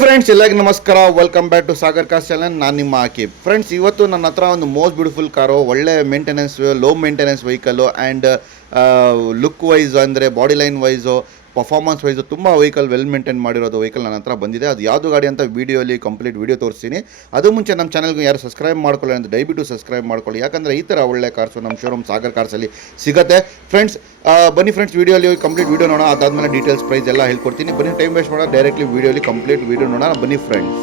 Friends, ಎಲ್ಲರಿಗೂ ನಮಸ್ಕಾರ. Welcome back to Sagar cars channel. ನಾನು ನಿಮ್ಮ ಆಕಿಬ್. ಫ್ರೆಂಡ್ಸ್, ಇವತ್ತು ನನ್ನ ಹತ್ರ ಒಂದು ಮೋಸ್ಟ್ ಬ್ಯೂಟಿಫುಲ್ ಕಾರು, ಒಳ್ಳೆ maintenance, low maintenance vehicle and look wise ಅಂದರೆ body line wise, performance wise ತುಂಬ ವೆಹಿಕಲ್ ವೆಲ್ ಮೇಂಟೈನ್ ಮಾಡಿರೋದು ವೆಹಿಕಲ್ ನನ್ನ ಹತ್ರ ಬಂದಿದೆ. ಅದು ಯಾವುದು ಗಾಡಿ ಅಂತ ವೀಡಿಯೋಲಿ ಕಂಪ್ಲೀಟ್ ವೀಡಿಯೋ ತೋರಿಸ್ತೀನಿ. ಅದು ಮುಂಚೆ ನಮ್ಮ ಚಾನಲ್ಗೆ ಯಾರು ಸಬ್ಸ್ಕ್ರೈಬ್ ಮಾಡ್ಕೊಳ್ಳಿ ಅಂತ ದಯವಿಟ್ಟು ಸಬ್ಸ್ಕ್ರೈಬ್ ಮಾಡ್ಕೊಳ್ಳಿ, ಯಾಕಂದರೆ ಈ ಥರ ಒಳ್ಳೆ ಕಾರ್ಸು ನಮ್ಮ ಶೋರೂಮ್ ಸಾಗರ್ ಕಾರ್ಸಲ್ಲಿ ಸಿಗುತ್ತೆ. ಫ್ರೆಂಡ್ಸ್, ಬನ್ನಿ ಫ್ರೆಂಡ್ಸ್, ವೀಡಿಯೋಲಿ ಕಂಪ್ಲೀಟ್ ವೀಡಿಯೋ ನೋಡೋಣ. ಅದಾದಮೇಲೆ ಡೀಟೇಲ್ಸ್ ಪ್ರೈಸ್ ಎಲ್ಲ ಹೇಳ್ಕೊಡ್ತೀನಿ. ಬನ್ನಿ, ಟೈಮ್ ವೇಸ್ಟ್ ಮಾಡೋಣ, ಡೈರೆಕ್ಟ್ಲಿ ವೀಡಿಯೋಲಿ ಕಂಪ್ಲೀಟ್ ವೀಡಿಯೋ ನೋಡೋಣ. ಬನ್ನಿ ಫ್ರೆಂಡ್ಸ್.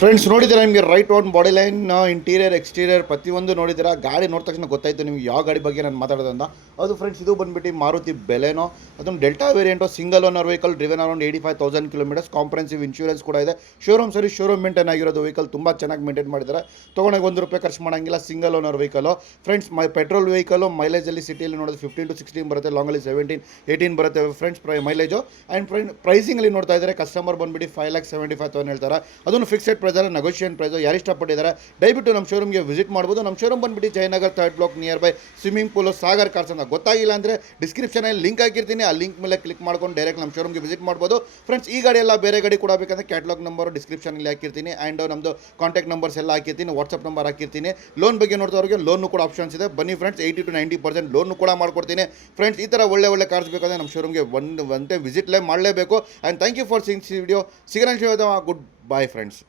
ಫ್ರೆಂಡ್ಸ್, ನೋಡಿದ್ದೀರಾ ನಿಮಗೆ right own body line, interior exterior ಪ್ರತಿಯೊಂದು ನೋಡಿದ್ದೀರಾ. ಗಾಡಿ ನೋಡಿದ ತಕ್ಷಣ ಗೊತ್ತಾಯಿತು ನಿಮಗೆ ಯಾವ ಗಾಡಿ ಬಗ್ಗೆ ನಾನು ಮಾತಾಡೋದಂತ. ಅದು ಫ್ರೆಂಡ್ಸ್, ಇದು ಬಂದುಬಿಟ್ಟು ಮಾರುತಿ ಬೆಲೆನೋ, ಅದೊಂದು delta variant, single owner vehicle, driven around 85,000 kilometres, comprehensive insurance ಕೂಡ ಇದೆ. ಶೋರೂಮ್ ಸರಿ ಶೋರೂಮ್ ಮೇಂಟೈನ್ ಆಗಿರೋದು ವೆಹಿಕಲ್, ತುಂಬ ಚೆನ್ನಾಗಿ ಮೇಂಟೈನ್ ಮಾಡಿದ್ದಾರೆ. ತೊಗೊಂಡಾಗ ₹1 ಖರ್ಚು ಮಾಡೋಂಗಿಲ್ಲ. Single owner vehicle friends, petrol vehicle. ಮೈಲೇಜಲ್ಲಿ ಸಿಟಿಯಲ್ಲಿ ನೋಡೋದು 15 to 16 ಬರುತ್ತೆ, ಲಾಂಗಲ್ಲಿ 17-18 ಬರುತ್ತೆ ಫ್ರೆಂಡ್ಸ್ ಮೈಲೇಜು. ಆ್ಯಂಡ್ ಪ್ರೈಸಿಂಗಲ್ಲಿ ನೋಡ್ತಾ ಇದ್ದಾರೆ ಕಸ್ಟಮರ್ ಬಂದುಬಿಟ್ಟು 5,75,000 ಹೇಳ್ತಾರೆ. ಅದನ್ನು ಫಿಕ್ಸೆಡ್ ಪ್ರೈಸ್, ನೆಗೋಷಿಯೇಷನ್ ಪ್ರೈಸ್. ಯಾರು ಇಷ್ಟಪಟ್ಟಿದ್ದಾರೆ ದಯವಿಟ್ಟು ನಮ್ಮ ಶೋರೂಮ್ಗೆ ವಿಸಿಟ್ ಮಾಡ್ಬೋದು. ನಮ್ಮ ಶೋರೂಮ್ ಬಂದುಬಿಟ್ಟು Jayanagar 3rd block, near by swimming pool, Sagar cars ಅಂತ. ಗೊತ್ತಾಗಿಲ್ಲ ಅಂದರೆ ಡಿಸ್ಕ್ರಿಪ್ಷನಲ್ಲಿ ಲಿಂಕ್ ಹಾಕಿರ್ತೀನಿ, ಆ ಲಿಂಕ್ ಮೇಲೆ ಕ್ಲಿಕ್ ಮಾಡ್ಕೊಂಡು ಡೈರೆಕ್ಟ್ ನಮ್ಮ ಶೋರೂಮ್ಗೆ ವಿಸಿಟ್ ಮಾಡ್ಬೋದು. ಫ್ರೆಂಡ್ಸ್, ಈ ಗಾಡಿ ಎಲ್ಲ ಬೇರೆ ಗಾಡಿ ಕೊಡಬೇಕಂದ್ರೆ ಕ್ಯಾಟ್ಲಾಗ್ ನಂಬರು ಡಿಸ್ಕ್ರಿಪ್ಷನಲ್ಲಿ ಹಾಕಿರ್ತೀನಿ, ಆ್ಯಂಡ್ ನಮ್ಮದು ಕಾಂಟ್ಯಾಕ್ಟ್ ನಂಬರ್ಸ್ ಎಲ್ಲ ಹಾಕಿರ್ತೀನಿ, ವಾಟ್ಸಪ್ ನಂಬರ್ ಹಾಕಿರ್ತೀನಿ. ಲೋನ್ ಬಗ್ಗೆ ನೋಡ್ದವ್ರಿಗೆ ಲೋನು ಕೂಡ ಆಪ್ಷನ್ಸ್ ಇದೆ. ಬನ್ನಿ ಫ್ರೆಂಡ್ಸ್, 80 to 90% ಲೋನು ಕೂಡ ಮಾಡ್ಕೊಡ್ತೀನಿ. ಫ್ರೆಂಡ್ಸ್, ಈ ಥರ ಒಳ್ಳೆ ಕಾರ್ಸ್ ಬೇಕಂದರೆ ನಮ್ಮ ಶೋರೂಮ್ಗೆ ಒಂದೇ ವಿಸಿಟ್ ಮಾಡಲೇಬೇಕು. And thank you for seeing this video. ಸಿಗೋಣ, ಗುಡ್ ಬೈ ಫ್ರೆಂಡ್ಸ್.